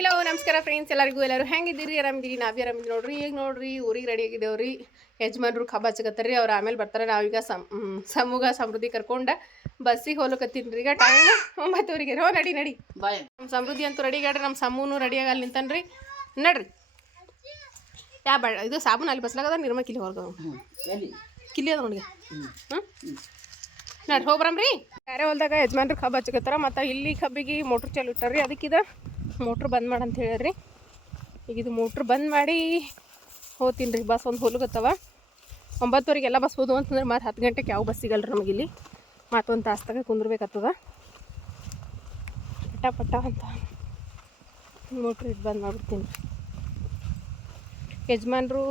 Hello ನಮಸ್ಕಾರ friends, ಎಲ್ಲರೂ ಹೆಂಗಿದ್ದೀರಿ? ಆರಾಮಿದ್ದೀರಿ? ನಾವೇ ಆರಾಮಿದ್ದೀವಿ ನೋಡ್ರಿ. ಈಗ ನೋಡ್ರಿ ಊರಿಗೆ ರೆಡಿ ಆಗಿದ್ದೇವ್ರಿ. ಯಜಮಾನ್ರು ಕಬ್ಬ ಹಚ್ಚಕತ್ತಾರ್ರಿ. ಅವ್ರು ಆಮೇಲೆ ಬರ್ತಾರೆ. ನಾವೀಗ ಸಮೂಹ ಸಮೃದ್ಧಿ ಕರ್ಕೊಂಡು ಬಸ್ಸಿಗೆ ಹೋಗ್ಲಕತ್ತೀನಿ ರೀ. ಈಗ ಟೈಮ್ 9:00 ಹೋ ನಡಿ ಬಾಯ್. ನಮ್ಮ ಸಮೃದ್ಧಿ ಅಂತೂ ರೆಡಿ ಆಗ್ಯಾಡ್ರಿ. ನಮ್ಮ ಸಮೂನು ರೆಡಿ ಆಗಲ್ಲ ನಿಂತನ್ರಿ. ನಡ್ರಿ ಇದು ಸಾಬೂನು ಅಲ್ಲಿ ಬಸ್ಲಾಗದ ನಿರ್ಮ ಕಿಲಿ ಹೊರಗ ಕಿಲಿ ಅದ ನೋಡಿ. ನಡ್ರಿ ಹೋಗ್ಬರಮ್ರಿ. ಬೇರೆ ಹೊಲ್ದಾಗ ಯಜಮಾನ್ರು ಕಬ್ಬ ಹಚ್ಚಕತ್ತಾರ. ಮತ್ತು ಇಲ್ಲಿ ಕಬ್ಬಿಗೆ ಮೋಟ್ರ್ ಚಾಲು ಇಟ್ಟಾರ್ರಿ. ಅದಕ್ಕಿದ ಮೋಟ್ರ್ ಬಂದ್ ಮಾಡಂತ ಹೇಳಿರಿ. ಈಗ ಇದು ಮೋಟ್ರ್ ಬಂದ್ ಮಾಡಿ ಹೋಗ್ತೀನಿ ರೀ. ಬಸ್ ಒಂದು ಹೋಗ್ಲಕತ್ತವ. 9:00 ಎಲ್ಲ ಬಸ್ ಹೋದು ಅಂತಂದ್ರೆ ಮತ್ತು 10 ಗಂಟೆಗೆ ಯಾವ ಬಸ್ ಸಿಗಲ್ರಿ ನಮಗಿಲ್ಲಿ. ಮತ್ತೊಂದು ತಾಸ್ದಾಗ ಕುಂದ್ರಬೇಕಾಗ್ತದ. ಪಟ ಅಂತ ಮೋಟ್ರ್ ಇಟ್ಟು ಬಂದ್ ಮಾಡಿಬಿಡ್ತೀನಿ. ಯಜಮಾನ್ರು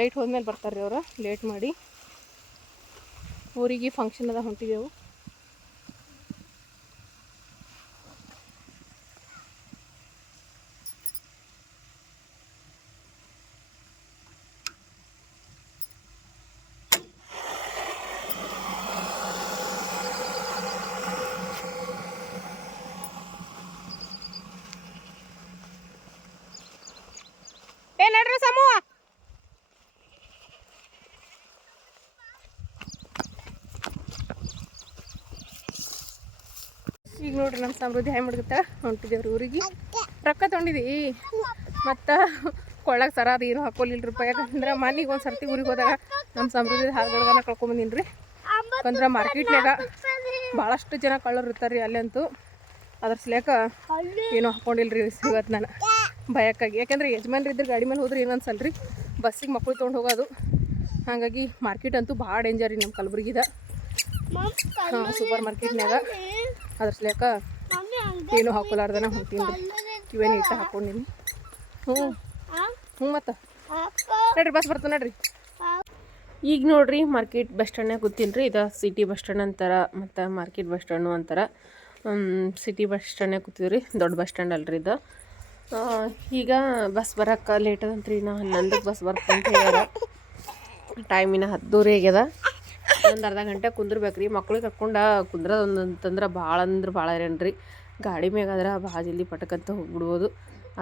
ಲೈಟ್ ಹೋದ್ಮೇಲೆ ಬರ್ತಾರೆ ರೀ. ಅವರು ಲೇಟ್ ಮಾಡಿ ಊರಿಗೆ ಫಂಕ್ಷನ್ ಅದ ಹೊಂಟಿದೆವು. ನಡ್ರಿ ಸಮೂಹ. ಈಗ ನೋಡ್ರಿ ನಮ್ಮ ಸಮೃದ್ಧಿ ಹೆಂಗೆ ಮಾಡ್ಕತ್ತ ಹೊಂಟಿದೇವ್ರಿ ಊರಿಗೆ. ರೊಕ್ಕ ತೊಗೊಂಡಿದ್ದಿ ಮತ್ತು ಕೊಳ್ಳಾಗ ಸರ ಅದು ಏನು ಹಾಕೊಲಿಲ್ಲ ರೂಪಾಯಿ. ಯಾಕಂದ್ರೆ ಮನೆಗೆ ಒಂದು ಸರ್ತಿ ಊರಿಗೆ ಹೋದಾಗ ನಮ್ಮ ಸಮೃದ್ಧಿ ಹಾಲ್ಗಡಗನ ಕಳ್ಕೊಂಬಂದಿನಿ ರೀ. ಯಾಕಂದ್ರೆ ಮಾರ್ಕೆಟ್ನಾಗ ಭಾಳಷ್ಟು ಜನ ಕಳ್ಳರು ಇರ್ತಾರೆ ರೀ ಅಲ್ಲಂತೂ. ಅದ್ರ ಸಲೇಕ ಏನೂ ಹಾಕೊಂಡಿಲ್ಲ ರೀ ಇವತ್ತು ನಾನು ಭಯಕ್ಕಾಗಿ. ಯಾಕಂದ್ರೆ ಯಜಮಾನ್ರು ಇದ್ರೆ ಗಾಡಿ ಮೇಲೆ ಹೋದ್ರೆ ಏನು ಅನ್ಸಲ್ರಿ, ಬಸ್ಸಿಗೆ ಮಕ್ಕಳು ತೊಗೊಂಡು ಹೋಗೋದು. ಹಾಗಾಗಿ ಮಾರ್ಕೆಟ್ ಅಂತೂ ಭಾಳ ಡೇಂಜರ್ ರೀ ನಮ್ಮ ಕಲಬುರ್ಗಿದ. ಸೂಪರ್ ಮಾರ್ಕೆಟ್ನಾಗ. ಅದ್ರ ಸಲೇಕ ಏನು ಹಾಕೊಲಾರ್ದನ ಹೊಂಟೀನಿ ರೀ. ಕಿವೇನು ಇಟ್ಟು ಹಾಕೊಂಡಿನಿ. ಮತ್ತು ನಡ್ರಿ ಬಸ್ ಬರ್ತಾನೆ ನಡ್ರಿ. ಈಗ ನೋಡ್ರಿ ಮಾರ್ಕೆಟ್ ಬಸ್ ಸ್ಟ್ಯಾಂಡ್ನಾಗ ಕೂತೀನಿ ರೀ. ಇದು ಸಿಟಿ ಬಸ್ ಸ್ಟ್ಯಾಂಡ್ ಅಂತಾರೆ ಮತ್ತು ಮಾರ್ಕೆಟ್ ಬಸ್ ಸ್ಟ್ಯಾಂಡು ಅಂತಾರೆ. ಸಿಟಿ ಬಸ್ ಸ್ಟ್ಯಾಂಡ್ನಾಗ ಕೂತೀವಿ ರೀ. ದೊಡ್ಡ ಬಸ್ ಸ್ಟ್ಯಾಂಡ್ ಅಲ್ರಿ ಇದು. ಈಗ ಬಸ್ ಬರೋಕ್ಕೆ ಲೇಟ್ ಅದಂತ್ರಿ. ನಾ 11ಕ್ಕೆ ಬಸ್ ಬರ್ತಂತ ಹೇಳ್ಯಾರ. ಟೈಮಿನ 10:00 ಆಗ್ಯದ. ಒಂದು ಅರ್ಧ ಗಂಟೆ ಕುಂದ್ರಬೇಕು ರೀ. ಮಕ್ಳಿಗೆ ಕರ್ಕೊಂಡು ಕುಂದ್ರದೊಂದು ಅಂತಂದ್ರೆ ಭಾಳ ಇರೇನ್ರಿ. ಗಾಡಿ ಮ್ಯಾಗಾದ್ರೆ ಭಾಳ ಜಲ್ದಿ ಪಟಕಂತ ಹೋಗ್ಬಿಡ್ಬೋದು.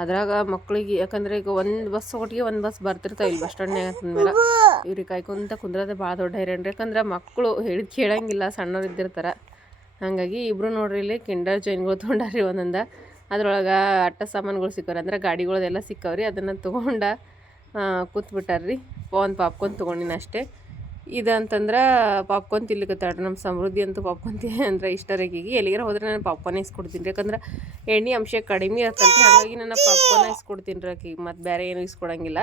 ಅದ್ರಾಗ ಮಕ್ಳಿಗೆ ಯಾಕಂದ್ರೆ ಈಗ ಒಂದು ಬಸ್ ಒಟ್ಟಿಗೆ ಒಂದು ಬಸ್ ಬರ್ತಿರ್ತಾವೆ ಇಲ್ಲಿ ಬಸ್ ಸ್ಟ್ಯಾಂಡ್ನಾಗ ಅಂತಂದ್ಮೇಲೆ ಇವ್ರಿಗೆ ಕಾಯ್ಕೊಂತ ಕುಂದ್ರದೆ ಭಾಳ ದೊಡ್ಡ ಹೈರಾಣ್ರಿ. ಯಾಕಂದ್ರೆ ಮಕ್ಕಳು ಹೇಳಿದ್ ಕೇಳಂಗಿಲ್ಲ, ಸಣ್ಣವ್ರು ಇದ್ದಿರ್ತಾರೆ. ಹಾಗಾಗಿ ಇಬ್ಬರು ನೋಡ್ರಿ ಇಲ್ಲಿ ಕಿಂಡರ್ ಜೈನ್ಗಳು ತೊಗೊಂಡಾರಿ ಒಂದೊಂದು. ಅದ್ರೊಳಗೆ ಆಟ ಸಾಮಾನುಗಳು ಸಿಕ್ಕವ್ರಿ. ಅಂದ್ರೆ ಗಾಡಿಗಳದೆಲ್ಲ ಸಿಕ್ಕವ್ರಿ. ಅದನ್ನು ತೊಗೊಂಡು ಕೂತ್ಬಿಟ್ಟಾರ್ರಿ. ಒಂದು ಪಾಪ್ಕಾರ್ನ್ ತೊಗೊಂಡಿನಿ ಅಷ್ಟೇ. ಇದಂತಂದ್ರೆ ಪಾಪ್ಕಾರ್ನ್ ತಿನ್ಲಿಕ್ಕತ್ತಾಳ್ರಿ ನಮ್ಮ ಸಮೃದ್ಧಿ. ಅಂತೂ ಪಾಪ್ಕಾರ್ನ್ ಅಂದರೆ ಇಷ್ಟ ರೇಖೆಗೆ. ಎಲ್ಲಿಗಾರ ಹೋದ್ರೆ ನಾನು ಪಾಪ್ಕಾರ್ನ್ ಇಸ್ಕೊಡ್ತೀನಿ ರೀ. ಯಾಕಂದ್ರೆ ಎಣ್ಣೆ ಅಂಶ ಕಡಿಮೆ ಇರ್ತಂತ. ಹಾಗಾಗಿ ನಾನು ಪಾಪ್ಕಾರ್ನ್ ಇಸ್ಕೊಡ್ತೀನಿ ರೀ ಆಕೆಗೆ. ಮತ್ತು ಬೇರೆ ಏನೂ ಇಸ್ಕೊಡಂಗಿಲ್ಲ.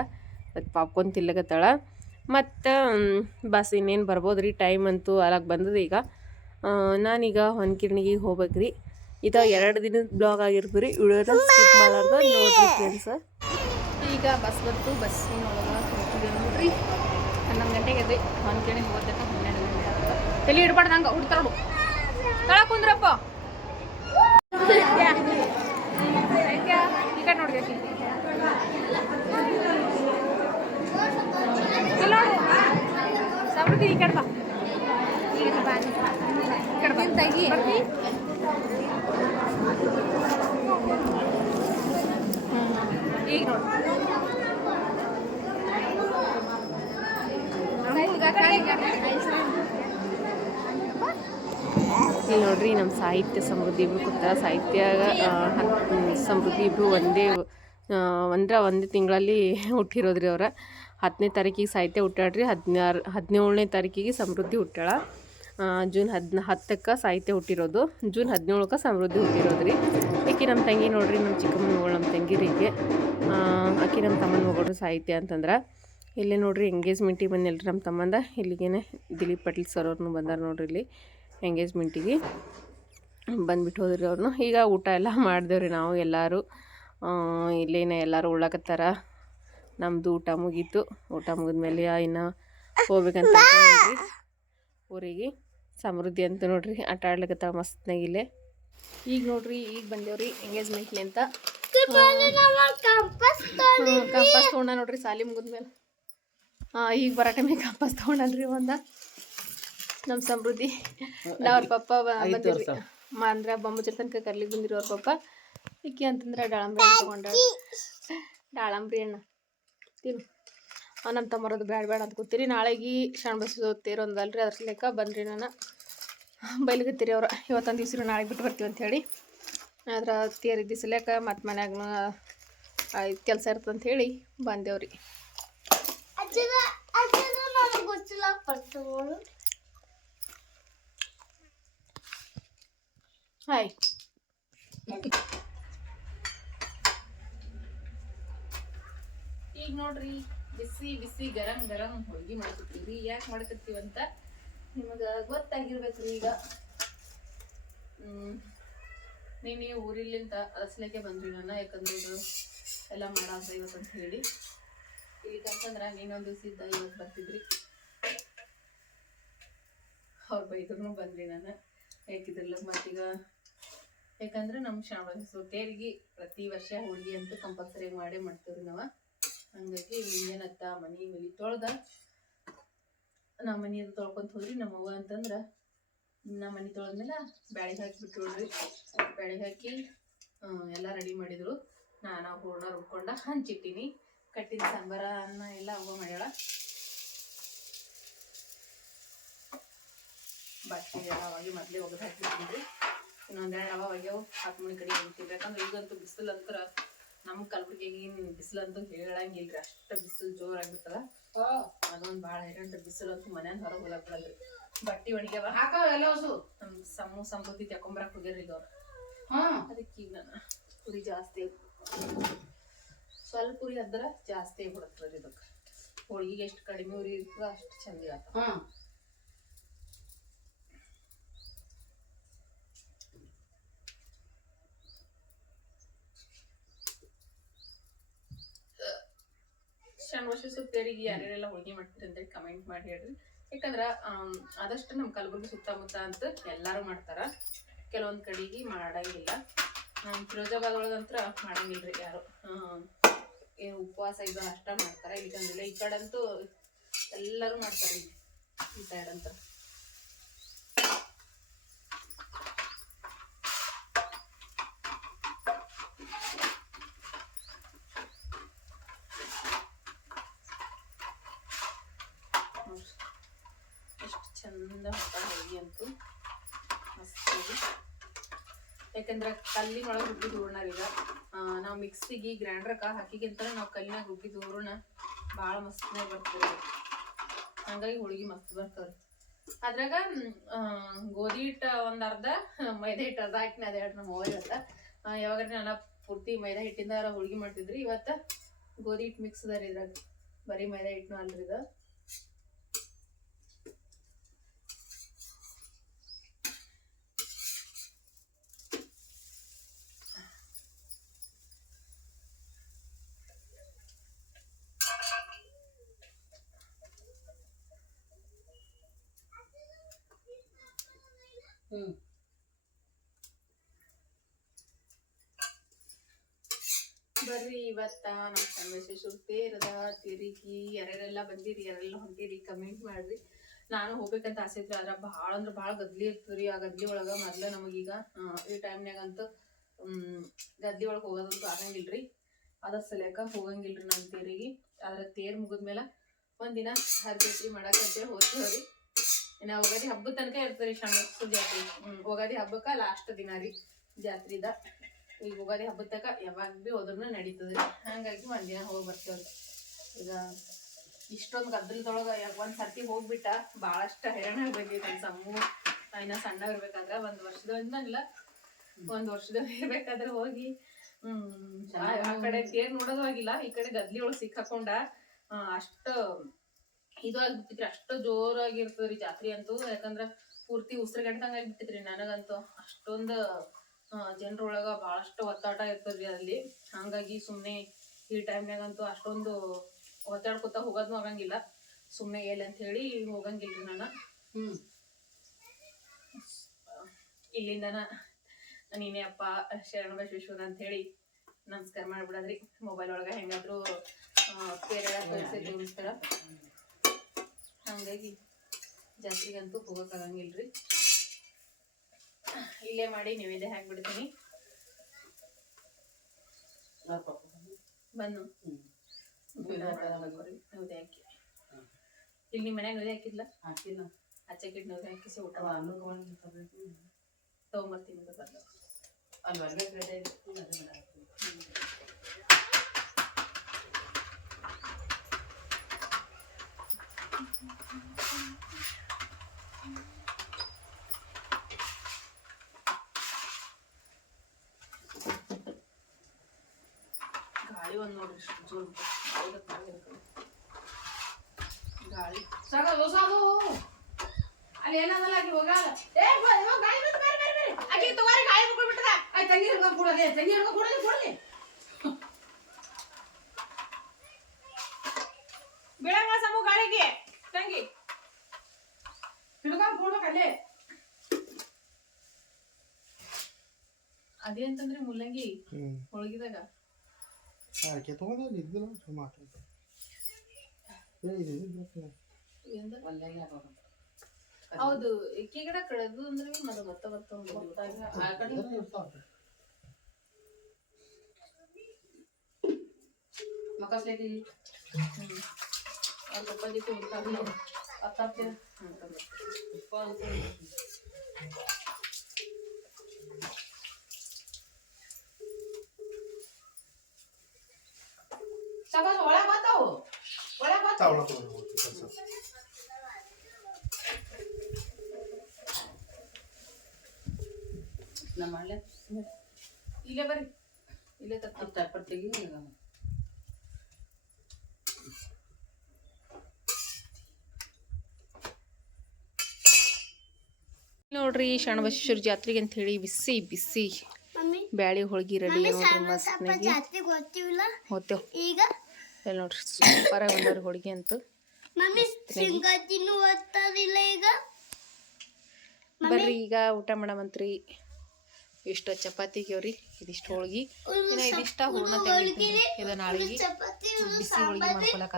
ಅದಕ್ಕೆ ಪಾಪ್ಕಾರ್ನ್ ತಿನ್ಲಿಕ್ಕತ್ತಾಳ. ಮತ್ತು ಬಸ್ ಇನ್ನೇನು ಬರ್ಬೋದು ರೀ. ಟೈಮ್ ಅಂತೂ ಅಲಾಗ ಬಂದದ. ಈಗ ನಾನೀಗ ಹೊನ್ಕಿರ್ಣಿಗೆ ಹೋಗ್ಬೇಕು ರೀ. ಇದು 2 ದಿನದ ಬ್ಲಾಗ್ ಆಗಿರ್ತೀವಿ ರೀ. ವಿಡಿಯೋನ ಸ್ಕಿಪ್ ಮಾಡಾರ್ದ ನೋಡ್ರಿ ಫ್ರೆಂಡ್ಸ್. ಈಗ ಬಸ್ ಬಂತು. ಬಸ್ಸಿನೊಳಗೆ ಹೋಗ್ತಿದ್ದೇವೆ ನೋಡ್ರಿ. 11 ಗಂಟೆಗೆ ಅದೇ ಹೊನ್ಕಿರ್ಣಿಗೆ ಹೋಗೋದಕ್ಕೆ 12 ಗಂಟೆ ಆಗ್ತದೆ. ತಲೆ ಇಡ್ಬಾರ್ದು ಹಂಗೆ ಹುಡ್ತಾಡು. ತಳ ಕುಂದ್ರಪ್ಪ. ಈ ಕಡೆ ನೋಡ್ರಿ. ಇಲ್ಲ ನೋಡು ಸಮೃದ್ಧಿ, ಈ ಕಡೆ ಬಾ. ಈ ಕಡೆ ಬಾ ತೆಗಿ. ಈಗ ನೋಡಿ ಇಲ್ಲಿ ನೋಡ್ರಿ ನಮ್ಮ ಸಾಹಿತ್ಯ ಸಮೃದ್ಧಿ ಇಬ್ರು ಕೂತಾರ. ಸಾಹಿತ್ಯಾಗ ಸಮೃದ್ಧಿ ಇಬ್ರು ಒಂದೇ ತಿಂಗಳಲ್ಲಿ ಹುಟ್ಟಿರೋದ್ರಿ. ಅವ್ರ 10ನೇ ತಾರೀಕಿಗೆ ಸಾಹಿತ್ಯ ಹುಟ್ಟಾಳ್ರಿ. 17ನೇ ತಾರೀಕಿಗೆ ಸಮೃದ್ಧಿ ಹುಟ್ಟಾಳ. ಜೂನ್ 10ಕ್ಕೆ ಸಾಹಿತ್ಯ ಹುಟ್ಟಿರೋದು. ಜೂನ್ 17ಕ್ಕೆ ಸಮೃದ್ಧಿ ಹುಟ್ಟಿರೋದು ರೀ. ಆಕೆ ನಮ್ಮ ತಂಗಿ ನೋಡ್ರಿ. ನಮ್ಮ ಚಿಕ್ಕಮ್ಮನ ಮಗಳು ನಮ್ಮ ತಂಗಿ ರೀಗೆ. ಆಕೆ ನಮ್ಮ ತಮ್ಮನ ಮಗಳು ಸಾಹಿತ್ಯ ಅಂತಂದ್ರೆ. ಇಲ್ಲೇ ನೋಡ್ರಿ ಎಂಗೇಜ್ಮೆಂಟಿಗೆ ಬಂದಿಲ್ರಿ ನಮ್ಮ ತಮ್ಮಂದ. ಇಲ್ಲಿಗೇನೆ ದಿಲೀಪ್ ಪಾಟೀಲ್ ಸರ್ ಅವ್ರನ್ನೂ ಬಂದಾರ ನೋಡ್ರಿ. ಇಲ್ಲಿ ಎಂಗೇಜ್ಮೆಂಟಿಗೆ ಬಂದ್ಬಿಟ್ಟು ಹೋದ್ರಿ ಅವ್ರನ್ನೂ. ಈಗ ಊಟ ಎಲ್ಲ ಮಾಡಿದೇವ್ರಿ ನಾವು ಎಲ್ಲರೂ. ಇಲ್ಲೇನ ಎಲ್ಲರೂ ಉಳ್ಳಾಕತ್ತಾರ. ನಮ್ಮದು ಊಟ ಮುಗೀತು. ಊಟ ಮುಗಿದ್ಮೇಲೆ ಇನ್ನು ಹೋಗ್ಬೇಕಂತ ನೋಡ್ರಿ ಊರಿಗೆ. ಸಮೃದ್ಧಿ ಅಂತ ನೋಡ್ರಿ ಆಟ ಆಡ್ಲಿಕ್ಕತ್ತಾಳ ಮಸ್ತ್ನಾಗಿಲ್ಲೇ. ಈಗ ನೋಡ್ರಿ ಈಗ ಬಂದೇವ್ರಿ ಎಂಗೇಜ್ಮೆಂಟ್ಲಿ ಅಂತ. ಕಂಪಸ್ ತೊಗೊಂಡ ನೋಡ್ರಿ ಸಾಲಿ ಮುಗಿದ್ಮೇಲೆ. ಈಗ ಬರೋ ಟೈಮಿಗೆ ಕಂಪಸ್ ತೊಗೊಂಡ್ರಿ ಒಂದ ನಮ್ಮ ಸಮೃದ್ಧಿ. ಅವ್ರ ಪಪ್ಪ ಬಂದಿರಿ. ಅಂದ್ರೆ ಬೊಮ್ಮಚರ್ ತನಕ ಕರ್ಲಿಕ್ಕೆ ಬಂದಿರಿ ಅವ್ರ ಪಪ್ಪ. ಇಕ್ಕಿ ಅಂತಂದ್ರೆ ದಾಳಂಬ್ರಿ ಹಣ್ಣು ತೊಗೊಂಡ ದಾಳಂಬ್ರಿ ಹಣ್ಣು ತಿನ್ನು ನಮ್ಮ ತಮ್ಮರದು ಬೇಡ ಅಂತ ಕೂತೀರಿ. ನಾಳೆಗೆ ಶರಣಬಸವ ತೇರು ಒಂದಲ್ರಿ, ಅದ್ರ ಲೆಕ್ಕ ಬಂದ್ರಿ ನಾನು ಬೈಲಿಗತ್ತೀರಿ ಅವ್ರು ಇವತ್ತೊಂದು ದಿವ್ಸ ನಾಳೆಗೆ ಬಿಟ್ಟು ಬರ್ತೀವಿ ಅಂಥೇಳಿ. ಆದ್ರೆ ತೇರು ದಿವ್ಸಲೇಕ ಮತ್ತು ಮನ್ಯಾಗ ಕೆಲಸ ಇರ್ತಂತ ಹೇಳಿ ಬಂದೇವ್ರಿ. ಹಾಯ್ ಈಗ ನೋಡ್ರಿ ಬಿಸಿ ಬಿಸಿ ಗರಂ ಗರಂ ಹೋಳಿಗೆ ಮಾಡ್ಕೊತೀವಿ. ಯಾಕೆ ಮಾಡ್ಕೊತೀವಂತ ನಿಮಗೆ ಗೊತ್ತಾಗಿರ್ಬೇಕ್ರಿ. ಈಗ ನೀನು ಊರಿಲ್ಲಿಂದ ಅಸಲಿಗೆ ಬಂದ್ರಿ ನಾನು, ಯಾಕಂದ್ರೆ ಇದು ಎಲ್ಲ ಮಾಡೋದು ಇವತ್ತಂತ ಹೇಳಿ. ಇಲ್ಲಿಗಂತಂದ್ರೆ ನೀನೊಂದು ದಿವಸ ಇದ್ದ ಇವತ್ತು ಬರ್ತಿದ್ರಿ, ಅವ್ರು ಬೈದ್ರೂ ಬಂದ್ರಿ ನಾನು ಯಾಕಿದ್ರಲ್ಲ. ಮತ್ತೀಗ ಯಾಕಂದ್ರೆ ನಮ್ಮ ಶರಣಬಸವ ತೇರಿಗೆ ಪ್ರತಿ ವರ್ಷ ಹೋಳಿಗೆ ಅಂತೂ ಕಂಪಲ್ಸರಿ ಮಾಡೇ ಮಾಡ್ತೀವ್ರಿ ನಾವು. ಹಂಗಾಗಿ ಏನತ್ತ ಮನೆ ತೊಳ್ದ ನಾ ಮನೆಯದು ತೊಳ್ಕೊಂತ ಹೋದ್ರಿ. ನಮ್ಮವ್ವ ಅಂತಂದ್ರೆ ನಮ್ಮ ಮನೆ ತೊಳೆದ್ಮೇಲೆ ಬ್ಯಾಳಿಗೆ ಹಾಕಿಬಿಟ್ಟು ನೋಡ್ರಿ, ಬ್ಯಾಳಿಗೆ ಹಾಕಿ ಎಲ್ಲ ರೆಡಿ ಮಾಡಿದ್ರು. ನಾನು ಹೂರ್ಣ ರುಬ್ಕೊಂಡ ಹಂಚಿಟ್ಟಿನಿ. ಕಟ್ಟಿನ ಸಾಂಬಾರ ಅನ್ನ ಎಲ್ಲ ಅವ್ವ ಮಾಡ್ಯಾಳ. ಬಾಕಿ ಎಲ್ಲ ಅವಾಗೆ ಮೊದಲೇ ಒಗ್ದು ಹಾಕಿಬಿಟ್ಟಿದ್ರಿ. ಇನ್ನೊಂದೆರಡು ಅವ ಒಗ್ಯಾವು 10 ಮಣಿ ಕಡೆ ಹೋಗ್ತೀವಿ. ಯಾಕಂದ್ರೆ ಈಗಂತೂ ಬಿಸಿಲು ಅಂತರ ನಮ್ಮ ಕಲಬುರ್ಗಿಗೆ ಬಿಸಿಲಂತೂ ಹೇಳಂಗಿಲ್ರಿ, ಅಷ್ಟ ಬಿಸಿಲು ಜೋರಾಗ್ಬಿಟ್ಟದ. ಅದೊಂದು ಭಾಳ ಹೈರಾಣ ಬಿಸಿಲು ಅಂತೂ ಮನ್ಯಾಗ ಹೊರಗೆ ಹೋಗಕ್ ಬಿಡಲ್ರಿ. ಬಟ್ಟೆ ಒಣಗ್ಯಾವ ಹಾಕವೆಲ್ಲ ಹೊಸು ನಮ್ಮ ಸಂಪತ್ತಿ ತಕೊಂಬರಕ್ ಹೋಗ್ಯಾರ ಈಗ ಅವ್ರು. ಅದಕ್ಕೆ ಈಗ ನಾನು ಉರಿ ಜಾಸ್ತಿ ಸ್ವಲ್ಪ ಉರಿ ಅದ್ರ ಜಾಸ್ತಿ ಬಿಡತ್ರಿ. ಇದಕ್ಕೆ ಹೋಳಿಗೆಗೆ ಎಷ್ಟು ಕಡಿಮೆ ಉರಿ ಇರ್ತದ ಅಷ್ಟು ಚಂದ ಆತ. ಶರಣಬಸವ ತೇರಿಗೆ ಯಾರ್ಯಾರೆಲ್ಲ ಹೋಳಿಗೆ ಮಾಡ್ತೀರಿ ಅಂತೇಳಿ ಕಮೆಂಟ್ ಮಾಡಿ ಹೇಳ್ರಿ. ಯಾಕಂದ್ರೆ ಆದಷ್ಟು ನಮ್ಮ ಕಲಬುರ್ಗಿ ಸುತ್ತಮುತ್ತ ಅಂತ ಎಲ್ಲರೂ ಮಾಡ್ತಾರ, ಕೆಲವೊಂದು ಕಡೆಗೆ ಮಾಡಂಗಿಲ್ಲ. ನಮ್ಮ ಫಿರೋಜಾಬಾದ್ ಒಳಗಂತ್ರ ಮಾಡಂಗಿಲ್ರಿ ಯಾರು. ಏನು ಉಪವಾಸ ಇದು ಅಷ್ಟ ಮಾಡ್ತಾರೆ. ಇಲ್ಲಿಗಂದಿಲ್ಲ, ಈ ಕಡೆಂತೂ ಎಲ್ಲರೂ ಮಾಡ್ತಾರೆ. ಈ ಸೈಡ್ ಅಂತ ಎಷ್ಟು ಚಂದ ಹೊಸ ಹೋಳಿಗೆ ಅಂತೂ ಮಸ್ತ್. ಯಾಕಂದ್ರೆ ಕಲ್ಲಿನೊಳಗೆ ರುಬ್ಬಿದ ಹೂರ್ಣ ಈಗ ನಾವು ಮಿಕ್ಸಿಗೆ ಗ್ರೈಂಡ್ರಕ್ಕ ಹಾಕಿಗಿಂತ ನಾವು ಕಲ್ಲಿನಾಗ ರುಬ್ಬಿದ ಹೂರ್ಣ ಭಾಳ ಮಸ್ತ್ನಾಗ ಬರ್ತದೆ. ಹಂಗಾಗಿ ಹೋಳಿಗೆ ಮಸ್ತ್ ಬರ್ತದೆ. ಅದ್ರಾಗ ಗೋಧಿ ಹಿಟ್ಟು ಒಂದು ಅರ್ಧ, ಮೈದಾ ಹಿಟ್ಟು ಅರ್ಧ ಹಾಕಿನ ಅದೇ ಹೇಳ್ರಿ ನಮ್ಮ ಅವ್ವ ಇವತ್ತ. ಯಾವಾಗ ನಾನು ಪೂರ್ತಿ ಮೈದಾ ಹಿಟ್ಟಿಂದ ಹೋಳಿಗೆ ಮಾಡ್ತಿದ್ರಿ, ಇವತ್ತು ಗೋಧಿ ಹಿಟ್ಟು ಮಿಕ್ಸ್ ಅದ ರೀ. ಇದ್ರಾಗ ಬರೀ ಮೈದಾ ಹಿಟ್ಟನು ಅಲ್ರಿ ಇದು. ಬರ್ರಿ ಇವತ್ತ ನಮ್ಮ ಶರಣಬಸವೇಶ್ವರ ತೇರದ ತಿರುಗಿ ಯಾರ್ಯಾರೆಲ್ಲ ಬಂದಿರಿ, ಯಾರೆಲ್ಲ ಹೊಂಟಿರಿ ಕಮೆಂಟ್ ಮಾಡ್ರಿ. ನಾನು ಹೋಗ್ಬೇಕಂತ ಆಸೆ ಇದ್ರಿ, ಆದ್ರ ಭಾಳ ಅಂದ್ರೆ ಭಾಳ ಗದ್ಲಿ ಇರ್ತದ್ರಿ. ಆ ಗದ್ಲಿ ಒಳಗ ಮೊದ್ಲ ನಮಗೀಗ ಈ ಟೈಮ್ನಾಗಂತೂ ಗದ್ಲಿ ಒಳಗೆ ಹೋಗೋದಂತೂ ಆಗಂಗಿಲ್ರಿ. ಅದ್ರ ಸಲಕ ಹೋಗಂಗಿಲ್ರಿ ನಮ್ಮ ತೇರಿಗೆ. ಆದ್ರೆ ತೇರ್ ಮುಗಿದ್ಮೇಲೆ ಒಂದಿನ ಹರಬೇಕ್ರಿ ಮಾಡಕ್ಕಂತೇಳಿ ಹೋಗ್ತೇವ್ರಿ. ಇನ್ನು ಯುಗಾದಿ ಹಬ್ಬದ ತನಕ ಇರ್ತರಿ ಶರಣಬಸವ ಜಾತ್ರೆ. ಯುಗಾದಿ ಹಬ್ಬಕ್ಕೆ ಲಾಸ್ಟ್ ದಿನ ರೀ ಜಾತ್ರೆದ. ಈಗ ಯುಗಾದಿ ಹಬ್ಬದ ತನಕ ಯಾವಾಗ ಭೀ ಹೋದ್ರೂ ನಡೀತದ್ರಿ. ಹಾಗಾಗಿ ಒಂದಿನ ಹೋಗಿ ಬರ್ತೇವ್ರಿ. ಈಗ ಇಷ್ಟೊಂದು ಗದ್ದಲದೊಳಗೆ ಒಂದು ಸರ್ತಿ ಹೋಗ್ಬಿಟ್ಟ ಭಾಳಷ್ಟು ಹೈರಾಣ ಆಗ್ಬೇಕು. ಇನ್ನ ಸಣ್ಣ ಇರ್ಬೇಕಾದ್ರೆ ಒಂದು ವರ್ಷದ ಇರ್ಬೇಕಾದ್ರೆ ಹೋಗಿ ಆ ಕಡೆ ತೇರ್ ನೋಡೋದು ಆಗಿಲ್ಲ, ಈ ಕಡೆ ಗದ್ಲಿ ಒಳಗೆ ಸಿಕ್ಕಾಕೊಂಡ ಅಷ್ಟು ಇದು ಆಗ್ಬಿಟ್ಟಿದ್ರಿ. ಅಷ್ಟು ಜೋರಾಗಿರ್ತದ್ರಿ ಜಾತ್ರೆ ಅಂತೂ. ಯಾಕಂದ್ರ ಪೂರ್ತಿ ಉಸಿರುಗಟ್ಟಂಗ ಆಗ್ಬಿಟ್ಟಿದ್ರಿ ನನಗಂತೂ. ಅಷ್ಟೊಂದು ಜನರೊಳಗ ಭಾಳಷ್ಟು ಒತ್ತಾಟ ಇರ್ತದ್ರಿ ಅಲ್ಲಿ. ಹಂಗಾಗಿ ಸುಮ್ಮನೆ ಈ ಟೈಮ್ನಾಗಂತೂ ಅಷ್ಟೊಂದು ಒತ್ತಾಡ್ಕೊತ ಹೋಗೋದ್ನು ಆಗಂಗಿಲ್ಲ. ಸುಮ್ಮನೆ ಎಲ್ಲಿ ಅಂತ ಹೇಳಿ ಹೋಗಂಗಿಲ್ರಿ ನಾನು. ಇಲ್ಲಿಂದನ ನೀನೇ ಅಪ್ಪ ಶರಣಬಸವೇಶ್ವರ ಅಂತ ಹೇಳಿ ನಮಸ್ಕಾರ ಮಾಡ್ಬಿಡದ್ರಿ. ಮೊಬೈಲ್ ಒಳಗೆ ಹೆಂಗಾದ್ರು ಬೇರೆ ತೋರಿಸ್ತಾರ. ಹಂಗಾಗಿ ಜಾತ್ರೆಗಂತೂ ಹೋಗೋಕ್ಕಾಗಂಗಿಲ್ರಿ. ಇಲ್ಲೇ ಮಾಡಿ ನೈವೇದ್ಯ ಹಾಕ್ಬಿಡ್ತೀನಿ. ಬನ್ನು ನೌದೆ ಹಾಕಿ ಇಲ್ಲಿ ನಿಮ್ಮ ಮನ್ಯಾಗ ನೌದೆ ಹಾಕಿದ್ಲ ಹಾಕಿಲ್ಲ ಹಚ್ಚಕ್ಕಿಟ್ಟು ನೌದೆ ಹಾಕಿಸಿ ಊಟ ತೊಗೊಂಬರ್ತೀನಿ ಅಂತ ಬಂದ ಅಲ್ಲಿ ಹೊರಗೆ ಗಾಳಿ ಒಂದು ನೋಡ್ರಿ ಜೋರು ಗಾಳಿ ಸಾಕು ಅಲ್ಲಿ ಏನದಲ್ಲ ಆಕಿ ಹೋಗಲ್ಲ ಗಾಳಿ ಬಂತು ಬೇರೆ ಬೇರೆ ಬೇರೆ ಆಕಿ ತಗೋರಿ ಗಾಳಿ ಮುಗ್ಬಿಟ್ಟದ ಆಯ್ತು ತಂಗಿ ಹಿಡ್ಕೊಂಡು ಕೂಡಲಿ ತಂಗಿ ಹಿಡ್ಕೊಂಡು ಕೂಡಲಿ ಬೀಳಂಗ ಸಮೂ ಗಾಳಿಗೆ ತಂಗಿ ಹಿಡ್ಕೊಂಡು ಕೂಡ್ಬೇಕಲ್ಲೇ ಅದೇ ಅಂತಂದ್ರೆ ಮುಲ್ಲಂಗಿ ಹೋಳಿಗೆದಾಗ ಹೌದು ಇಕ್ಕಿ ಗಿಡ ಕಳೆದು ಅಂದ್ರೆ ಮಕ್ಕಳಿಗೆ ಒಳಗೆ ಬರ್ತಾವು ಒಳಗೆ ಬರ್ತಾವ ನಮ್ಮ ಮಳೆ ಇಲ್ಲೇ ಬರ್ರಿ ಇಲ್ಲೇ ತಪ್ಪಟ್ಟಿಗೆ ನೋಡ್ರಿ ಶರಣಬಸವೇಶ್ವರ ಜಾತ್ರೆಗೆ ಅಂತ ಹೇಳಿ ಬಿಸಿ ಬಿಸಿ ಬ್ಯಾಳಿ ಹೋಳ್ಗಿ ರೆಡಿ ನೋಡ್ರಿ ಮಸ್ತ್ನಾಗಿ ಹೋಗ್ತೇವ್ ಈಗ ಇಲ್ಲಿ ನೋಡ್ರಿ ಸೂಪರ್ ಆಗಿ ಬಂದವ್ರಿ ಹೋಳ್ಗಿ ಅಂತೂ ಬರ್ರಿ ಈಗ ಊಟ ಮಾಡಮಂತ್ರಿ ಇಷ್ಟು ಚಪಾತಿಗೆವ್ರಿ ಇದಿಷ್ಟು ಹೋಳ್ಗಿ ಇನ್ನ ಇದಿಷ್ಟ ಹೂರ್ಣ ತೆಗಿತೀನಿ ಇದು ನಾಳೆಗೆ ಬಿಸಿ ಹೋಳ್ಗಿ ಮಾಡ್ಕೊಳಕ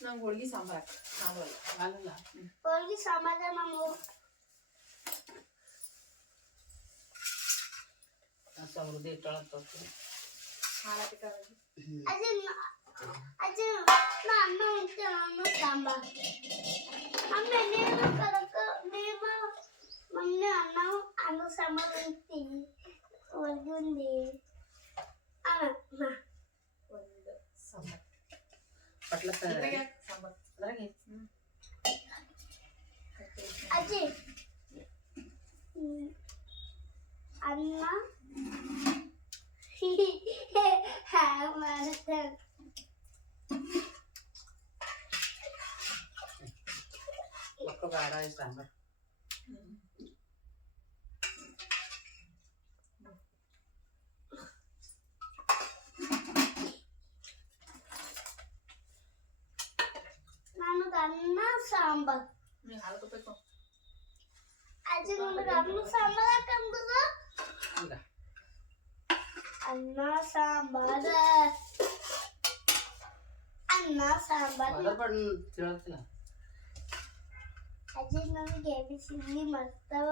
ನಂಗೆ ಹೋಳ್ಗಿ ಸಾಂಬಾರ್ ಹಾಲಲ್ಲ ಹೋಳ್ಗಿ ಸಾಂಬಾರ ನಮ್ಮ ಸಾವಿರದ ಇಟ್ಟೊಳಗೆ ಅಜ್ಜಿ ನಾನು ಸಾಂಬಾರ್ ಅಮ್ಮ ನೀವು ಕರಕ ನೀವು ಮೊನ್ನೆ ಅನ್ನ ಸಾಂಬಾರ್ ಅಂತೀನಿ ಹೋಳ್ಗಿ ಉಂಡಿ ಒಂದು ಸಾಂಬಾರ್ ಪಟ್ಲ ಸಾಂಬಾರ್ ಅದ್ರಾಗೆ ಅಜ್ಜಿ ಅನ್ನ ಮಕ್ಕಳು ಬೇಡ ಸಾಂಬಾರ್ ಅನ್ನ ಸಾಂಬಾರ್ ಅಜ್ಜಿ ನನಗೆ ಅನ್ನ ಸಾಂಬಾರ್ ಹಾಕಂಬುದು ಅನ್ನ ಸಾಂಬಾರ್ ಅಜ್ಜಿ ನನಗೆ ABCD ಮಾಡ್ತಾವ